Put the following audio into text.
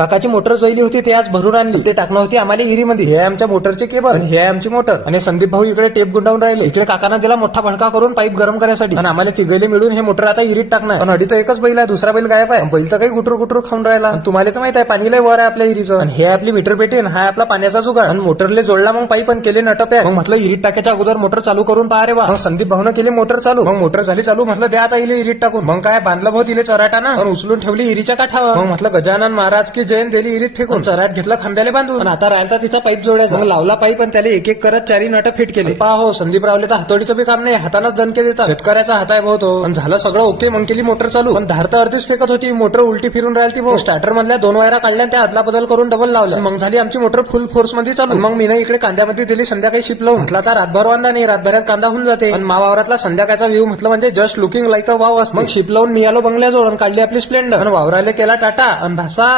काकाची motor जोईली होती ते आज भरून आणली ते टाकणं होती आम्हाला हिरीमध्ये. हे आमच्या मोटरचे केबल आणि हे आहे आमची मोटर. आणि संदीप भाऊ इकडे टेप गुंडावून राहिले. इकडे काकांना दिला मोठा भडका करून पाईप गरम करण्यासाठी. आणि आम्हाला तिघेले मिळून हे मोटर आता हिरीत टाकणार. पण अडी तर एकच बैल आहे, दुसरा बैल गायब आहे. बैल तर काही गुटूर गुटूर खाऊन राहिला. आणि तुम्हाला तर माहित आहे पाणी लय वर आहे आपल्या हिरीचं. आणि हे आपली मीटर पेटी आणि हा आपला पाण्याचा जुगाड. आणि मोटरले जोडला मग पाईप आणि केले नटप्या. मग म्हटलं हिरीत टाकायच्या अगोदर मोटर चालू करून पहा रे बा. मग संदीप भाऊनं केली मोटर चालू. मग मोटर झाली चालू. म्हटलं द्या आता इले हिरीत टाकून. मग काय बांधलं भाऊ तिले चराटाना आणि उचलून ठेवली हिरीच्या काठावर. मग म्हटलं गजानन महाराज की जैन दिली हिरीत फेकून. चराट घेतला खांब्याला बांधून. आणि आता राहिला तिचा पाईप जोडायचा. मग लावला पाईप आणि त्याला एक एक करत चारी नट फिट केले. पहा हो संदीप रावले तर हातोडीचं बी काम नाही, हातानच दणके देतात. शेतकऱ्याचा हात आहे भाऊ तो. आणि झालं सगळं ओके. मग केली मोटर चालू. पण धार तर अर्धीच फेकत होती. मोटर उलटी फिरून राहिली भाऊ. स्टार्टर मधल्या 2 वायरा काढल्या त्या अदला बदल करून डबल लावलं. मग झाली आमची मोटर फुल फोर्स मध्ये चालू. मग मी इकडे कांद्यामध्ये दिली संध्याकाळी शिप लावून. म्हटलं आता रातभर वांदा नाही, रातभरात कांदा होऊन जाते. आणि मावावरातला संध्याकाळचा व्ह्यू म्हटलं म्हणजे just looking like a wow असते. मग शिप लावून मी आलो बंगल्याजवळ आणि काढली आपली स्प्लेंडर. आणि वावराले केला टाटा आणि भासा